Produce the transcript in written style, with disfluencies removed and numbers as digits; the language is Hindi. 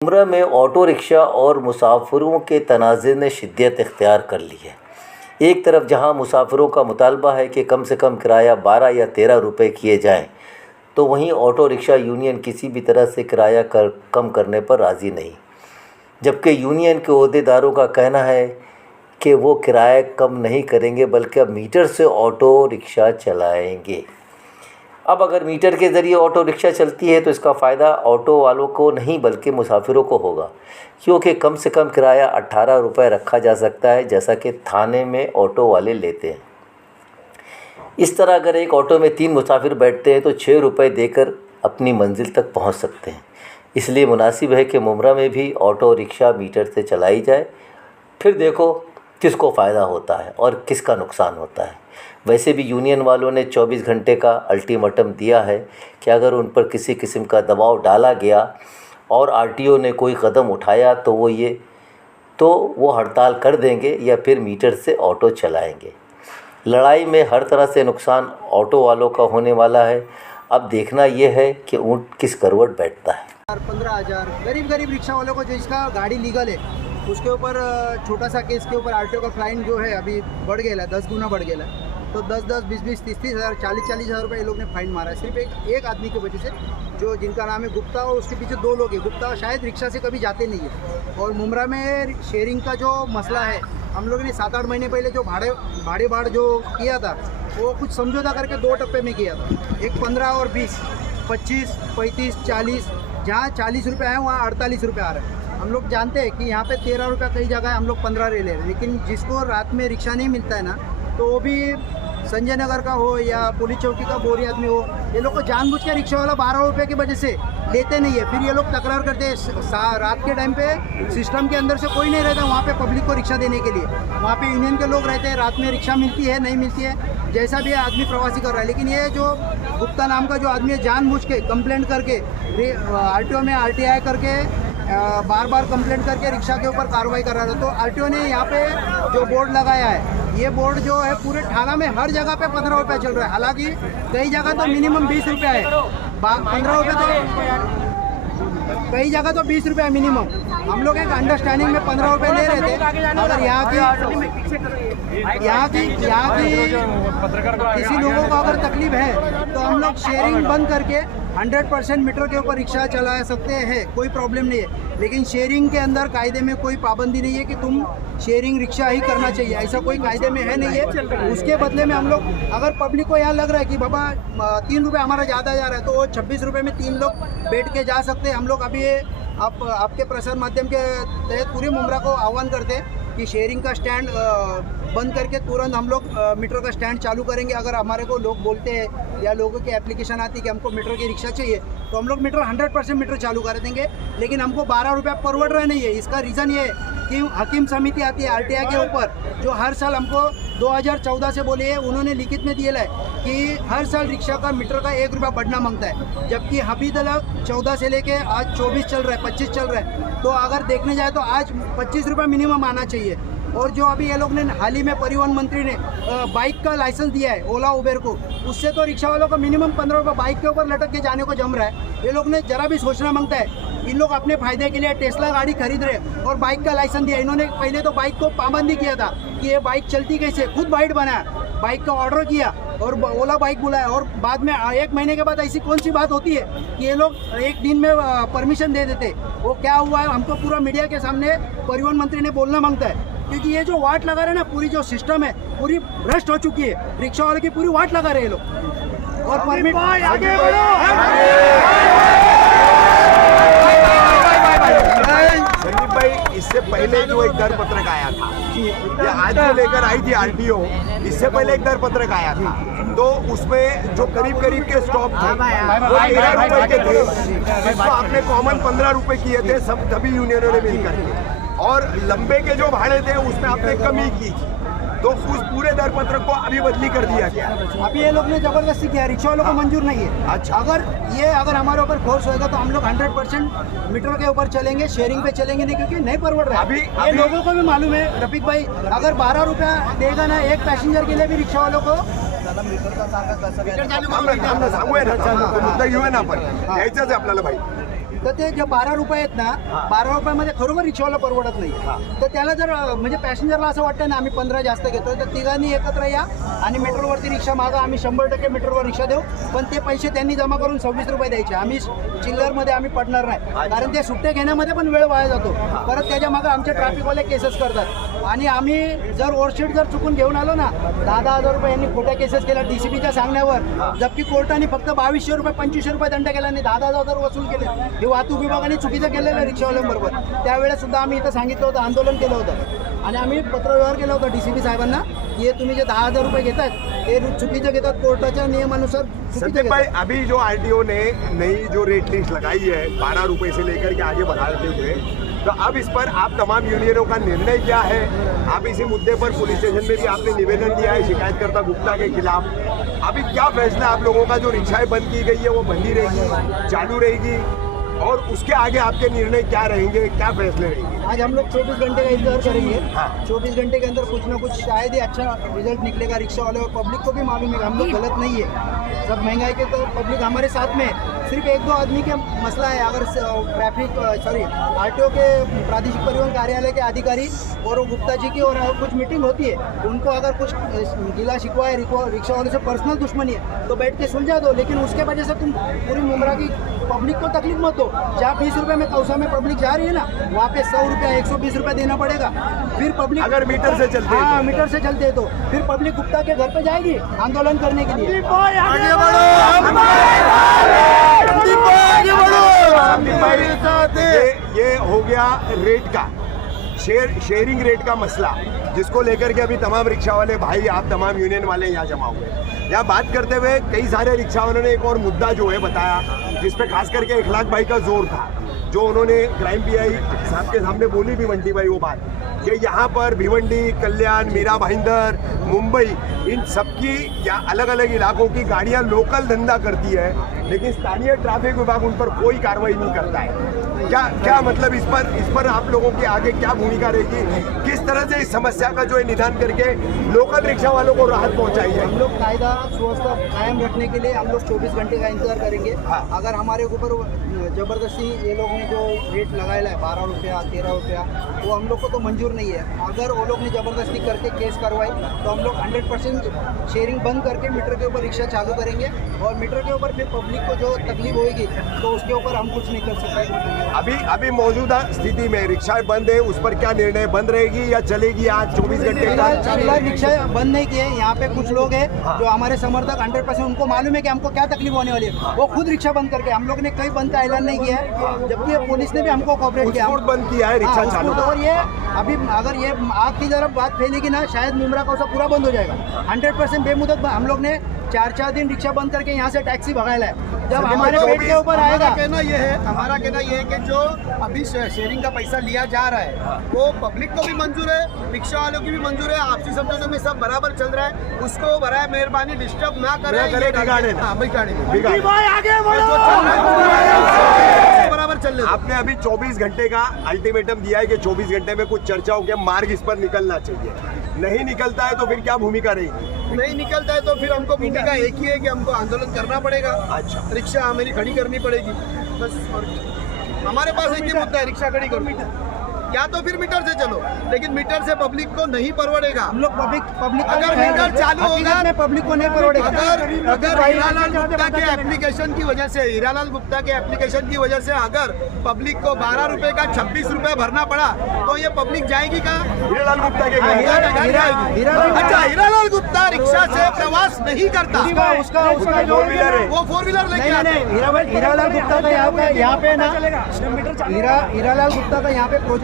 उम्र में ऑटो रिक्शा और मुसाफिरों के तनाज़े ने शिद्दत इख्तियार कर ली है। एक तरफ जहां मुसाफिरों का मुतालबा है कि कम से कम किराया 12 या 13 रुपये किए जाएं, तो वहीं ऑटो रिक्शा यूनियन किसी भी तरह से किराया कम करने पर राज़ी नहीं। जबकि यूनियन के ओहदेदारों का कहना है कि वो किराया कम नहीं करेंगे बल्कि अब मीटर से ऑटो रिक्शा चलाएंगे। अब अगर मीटर के ज़रिए ऑटो रिक्शा चलती है तो इसका फ़ायदा ऑटो वालों को नहीं बल्कि मुसाफिरों को होगा, क्योंकि कम से कम किराया 18 रुपये रखा जा सकता है, जैसा कि थाने में ऑटो वाले लेते हैं। इस तरह अगर एक ऑटो में 3 मुसाफिर बैठते हैं तो 6 रुपये देकर अपनी मंजिल तक पहुंच सकते हैं। इसलिए मुनासिब है कि मुमरा में भी ऑटो रिक्शा मीटर से चलाई जाए, फिर देखो किसको फ़ायदा होता है और किसका नुकसान होता है। वैसे भी यूनियन वालों ने 24 घंटे का अल्टीमेटम दिया है कि अगर उन पर किसी किस्म का दबाव डाला गया और आरटीओ ने कोई कदम उठाया तो वो हड़ताल कर देंगे या फिर मीटर से ऑटो चलाएंगे। लड़ाई में हर तरह से नुकसान ऑटो वालों का होने वाला है। अब देखना यह है कि ऊँट किस करवट बैठता है। 15,000 गरीब रिक्शा वालों को जो इसका गाड़ी लीगल है उसके ऊपर छोटा सा केस के ऊपर आरटीओ का फाइन जो है अभी बढ़ गया है, 10 गुना बढ़ गया है। तो 10-10, 20-20, 30-30 हज़ार, 40-40 हज़ार रुपये ये लोग ने फाइन मारा है सिर्फ एक आदमी की वजह से, जो जिनका नाम है गुप्ता, और उसके पीछे 2 लोग हैं। गुप्ता शायद रिक्शा से कभी जाते नहीं है। और मुमरा में शेयरिंग का जो मसला है, हम लोगों ने 7-8 महीने पहले जो भाड़े जो किया था वो कुछ समझौता करके 2 टप्पे में किया था। एक 15 और 20, 25, 35, 40, जहाँ 40 रुपये है वहाँ 48 रुपये आ रहा है। हम लोग जानते हैं कि यहाँ पे 13 रुपये कई जगह है, हम लोग 15 ले रहे हैं। लेकिन जिसको रात में रिक्शा नहीं मिलता है ना, तो वो भी संजय नगर का हो या पुलिस चौकी का बोरी आदमी हो, ये लोग को जानबूझ के रिक्शा वाला 12 रुपये की वजह से लेते नहीं है। फिर ये लोग तकरार करते हैं। रात के टाइम पे सिस्टम के अंदर से कोई नहीं रहता वहाँ पे पब्लिक को रिक्शा देने के लिए। वहाँ पे यूनियन के लोग रहते हैं। रात में रिक्शा मिलती है नहीं मिलती है, जैसा भी आदमी प्रवासी कर रहा है। लेकिन ये जो गुप्ता नाम का जो आदमी है, जानबूझ के कंप्लेंट करके आरटीओ में RTI करके बार कंप्लेंट करके रिक्शा के ऊपर कार्रवाई कर रहा था। तो आरटीओ ने यहाँ पे जो बोर्ड लगाया है, ये बोर्ड जो है पूरे थाना में हर जगह पे 15 रुपये चल रहा है। हालांकि कई जगह तो मिनिमम 20 रुपये है, 15 रुपये तो कई जगह तो 20 रुपये है मिनिमम। हम लोग एक अंडरस्टैंडिंग में 15 रुपये ले रहे थे। अगर यहाँ की किसी लोगों को अगर तकलीफ है तो हम लोग शेयरिंग बंद करके 100% मीटर के ऊपर रिक्शा चला सकते हैं, कोई प्रॉब्लम नहीं है। लेकिन शेयरिंग के अंदर कायदे में कोई पाबंदी नहीं है कि तुम शेयरिंग रिक्शा ही करना चाहिए, ऐसा कोई कायदे में है नहीं है। उसके बदले में हम लोग, अगर पब्लिक को यहाँ लग रहा है कि बाबा 3 रुपये हमारा ज़्यादा जा रहा है, तो वो 26 रुपये में 3 लोग बैठ के जा सकते हैं। हम लोग अभी आपके प्रसार माध्यम के तहत पूरी मुमरा को आह्वान करते हैं कि शेयरिंग का स्टैंड बंद करके तुरंत हम लोग मीटर का स्टैंड चालू करेंगे। अगर हमारे को लोग बोलते हैं या लोगों की एप्लीकेशन आती है कि हमको मीटर की रिक्शा चाहिए, तो हम लोग 100% मीटर चालू कर देंगे। लेकिन हमको 12 रुपये परवड़ रहा नहीं है। इसका रीज़न ये है कि हकीम समिति आती है RTI के ऊपर, जो हर साल हमको 2014 से बोले है, उन्होंने लिखित में दिया है कि हर साल रिक्शा का मीटर का 1 रुपया बढ़ना मांगता है। जबकि अभी तक 14 से लेके आज 24 चल रहा है, 25 चल रहा है। तो अगर देखने जाए तो आज 25 रुपये मिनिमम आना चाहिए। और जो अभी ये लोग ने हाल ही में परिवहन मंत्री ने बाइक का लाइसेंस दिया है ओला उबेर को, उससे तो रिक्शा वालों को मिनिमम 15 रुपये बाइक के ऊपर लटक के जाने को जम रहा है। ये लोग ने जरा भी सोचना मांगता है। इन लोग अपने फायदे के लिए टेस्ला गाड़ी खरीद रहे और बाइक का लाइसेंस दिया। इन्होंने पहले तो बाइक को पाबंदी किया था कि ये बाइक चलती कैसे, खुद बाइट बनाया, बाइक का ऑर्डर किया और ओला बाइक बुलाया। और बाद में 1 महीने के बाद ऐसी कौन सी बात होती है कि ये लोग 1 दिन में परमिशन दे देते। वो क्या हुआ है हमको पूरा मीडिया के सामने परिवहन मंत्री ने बोलना मांगता है। क्योंकि ये जो वाट लगा रहे हैं ना, पूरी जो सिस्टम है पूरी भ्रष्ट हो चुकी है। रिक्शा वाले की पूरी वाट लगा रहे हैं लोग। और परमिट संदीप भाई, इससे पहले जो एक दर पत्रक आया था, ये आज जो लेकर आई थी RTO, इससे पहले एक दर पत्रक आया था। तो उसमें जो करीब के स्टॉप थे वो 13 रुपये के थे, जिसको आपने कॉमन 15 रुपये किए थे सब सभी यूनियनों ने मिलकर के। और लंबे के जो भाड़े थे उसमें आपने कमी की, तो उस पूरे दर पत्रक को अभी बदली कर दिया गया। अभी ये लोग ने जबरदस्ती किया, रिक्शा वालों को मंजूर नहीं है। अच्छा, अगर हमारे ऊपर फोर्स होएगा तो हम लोग 100% मीटर के ऊपर चलेंगे, शेयरिंग पे चलेंगे नहीं, क्योंकि नहीं परवड़ रहा है। ये लोगों को भी मालूम है रफीक भाई, अगर 12 रुपया देगा ना एक पैसेंजर के लिए भी रिक्शा वालों को, सांगूया ना, मुद्दा घेऊया ना आपण, द्यायचंच आहे आपल्याला भाई। तर ते जे 12 रुपये आहेत ना, 12 रुपयामध्ये खरोखर रिक्षावाला परवडत नाही. तर त्याला जर म्हणजे पॅसेंजरला असं वाटतं ना आम्ही 15 जास्त घेतोय, तर तिघांनी एकत्र या आणि मेट्रोवरती रिक्षा मागा, आम्ही 100% मेट्रोवर रिक्षा देऊ, पण ते पैसे त्यांनी जमा करून 26 रुपये द्यायचे. आम्ही चिल्लरमध्ये आम्ही पडणार नाही, कारण ते सुट्टे घेण्यामध्ये पण वेळ वाया जातो. परत त्याच्या मागे आमचे ट्रॅफिकवाले केसेस करतात आणि आम्ही जर ओव्हरशीट जर चुकून घेऊन आलो ना, 10,000 रुपये यांनी खोट्या केसेस केल्या DCPच्या सांगण्यावर, जबकी कोर्टाने फक्त 2200 रुपये 2500 रुपये दंड केला आणि 10,000 वसूल केले. हे वाहतूक विभागाने चुकीचं केलेलं रिक्षावाल्यांबरोबर. त्यावेळेस सुद्धा आम्ही इथं सांगितलं होतं, आंदोलन केलं होतं आणि आम्ही पत्रव्यवहार केला होता DCP साहेबांना की हे तुम्ही जे 10,000 रुपये घेतात ते चुकीचं घेतात, कोर्टाच्या नियमानुसार चुकीचं संदीप भाई, घेतात. अभी जो RTO ने नई जो रेट लिस्ट लगाई है 12 रुपए से लेकर के आगे बढ़ाते हुए, तो अब इस पर आप तमाम यूनियनों का निर्णय क्या है? आप इसी मुद्दे पर पुलिस स्टेशन में भी आपने निवेदन दिया है शिकायतकर्ता गुप्ता के खिलाफ. अभी क्या फैसला आप लोगों का? जो रिक्शाएं बंद की गई है वो बंदी रहेगी, चालू रहेगी, और उसके आगे आपके निर्णय क्या रहेंगे, क्या फैसले रहेंगे? आज हम लोग 24 घंटे का इंतजार करेंगे. हाँ. 24 घंटे के अंदर कुछ ना कुछ शायद ही अच्छा रिजल्ट निकलेगा. रिक्शा वाले और पब्लिक को भी मालूम है हम लोग गलत नहीं है. सब महंगाई के तो पब्लिक हमारे साथ में है. सिर्फ 1-2 आदमी का मसला है. अगर RTO के प्रादेशिक परिवहन कार्यालय के अधिकारी और वो गुप्ता जी की और कुछ मीटिंग होती है, उनको अगर कुछ गिला शिकवा है रिक्शा वाले से पर्सनल दुश्मनी है तो बैठ के सुलझा दो. लेकिन उसके वजह से तुम पूरी मुमरा की पब्लिक को तकलीफ मत दो. जहाँ 20 रुपये में कौसा में पब्लिक जा रही है ना, वहाँ पे 100 रुपया 120 रुपये देना पड़ेगा. फिर पब्लिक अगर मीटर से चलते हैं हाँ तो? मीटर से चलते हैं तो फिर पब्लिक गुप्ता के घर पे जाएगी आंदोलन करने के लिए. संदीप भाई, ये हो गया रेट का शेयरिंग रेट का मसला, जिसको लेकर के अभी तमाम रिक्शा वाले भाई, आप तमाम यूनियन वाले यहाँ जमा हुए. यहाँ बात करते हुए कई सारे रिक्शा वालों ने एक और मुद्दा जो है बताया, जिसपे खास करके इखलाक भाई का जोर था, जो उन्होंने क्राइम PI साहब के सामने बोली भी भिवंडी भाई वो बात कि यहाँ पर भिवंडी, कल्याण, मीरा भाईंदर, मुंबई, इन सबकी या अलग अलग इलाकों की गाड़ियाँ लोकल धंधा करती है, लेकिन स्थानीय ट्रैफिक विभाग उन पर कोई कार्रवाई नहीं करता है. क्या मतलब इस पर आप लोगों की आगे क्या भूमिका रहेगी? किस तरह से इस समस्या का जो है निदान करके लोकल रिक्शा वालों को राहत पहुंचाई है? हम लोग कायदा व्यवस्था कायम रखने के लिए हम लोग 24 घंटे का इंतजार करेंगे. हाँ. अगर हमारे ऊपर जबरदस्ती ये लोग ने जो रेट लगाया है 12 रुपया 13 रुपया, वो हम लोग को तो मंजूर नहीं है. अगर वो लोग ने जबरदस्ती करके केस करवाई तो हम लोग 100% शेयरिंग बंद करके मीटर के ऊपर रिक्शा चालू करेंगे, और मीटर के ऊपर फिर पब्लिक को जो तकलीफ होगी तो उसके ऊपर हम कुछ नहीं कर सकते. अभी मौजूदा स्थिति में रिक्शाएं बंद है, उस पर क्या निर्णय? बंद रहेगी या चलेगी आज 24 घंटे का? फिलहाल रिक्शा बंद नहीं किए. यहाँ पे कुछ लोग हैं जो हमारे समर्थक 100%, उनको मालूम है कि हमको क्या तकलीफ होने वाली है, वो खुद रिक्शा बंद करके, हम लोग ने कहीं बंद का ऐलान नहीं किया है, जबकि पुलिस ने भी हमको कोऑपरेट किया. बंद किया है रिक्शा चालू. और ये अभी अगर ये आग की तरफ बात फैलेगी ना, शायद मुमरा का पूरा बंद हो जाएगा. 100% बेमुदत हम लोग ने 4-4 दिन रिक्शा बंद करके यहाँ से टैक्सी भगाया है. जब हमारे पेट के ऊपर आएगा. हमारा कहना ये है कि जो अभी शेयरिंग का पैसा लिया जा रहा है वो पब्लिक को भी मंजूर है, रिक्शा वालों की भी मंजूर है, आपसी समझौते में सब बराबर चल रहा है. उसको बराए मेहरबानी डिस्टर्ब ना करें. बराबर चल रहे. आपने अभी 24 घंटे का अल्टीमेटम दिया है कि 24 घंटे में कुछ चर्चाओं के मार्ग इस पर निकलना चाहिए. नहीं निकलता है तो फिर क्या भूमिका रहेगी? नहीं निकलता है तो फिर हमको भूमिका एक ही है कि हमको आंदोलन करना पड़ेगा. अच्छा. रिक्शा हमें खड़ी करनी पड़ेगी बस. और हमारे पास एक ही मुद्दा है, रिक्शा खड़ी करो, या तो फिर मीटर से चलो, लेकिन मीटर से पब्लिक को नहीं परवड़ेगा. हम लोग पब्लिक अगर मीटर चालू होगा में पब्लिक को नहीं परवड़ेगा. अगर हीरालाल गुप्ता के एप्लीकेशन की वजह से अगर पब्लिक को 12 रुपए का 26 रुपए भरना पड़ा तो ये पब्लिक जाएगी कहाँ? हीरालाल गुप्ता के घर. अच्छा, हीरालाल गुप्ता रिक्शा से प्रवास नहीं करता. उसका जो वो 4-व्हीलर लेके आते हैं. हीरालाल गुप्ता का यहाँ पे ना हीरालाल गुप्ता का यहाँ पे प्रोजेक्ट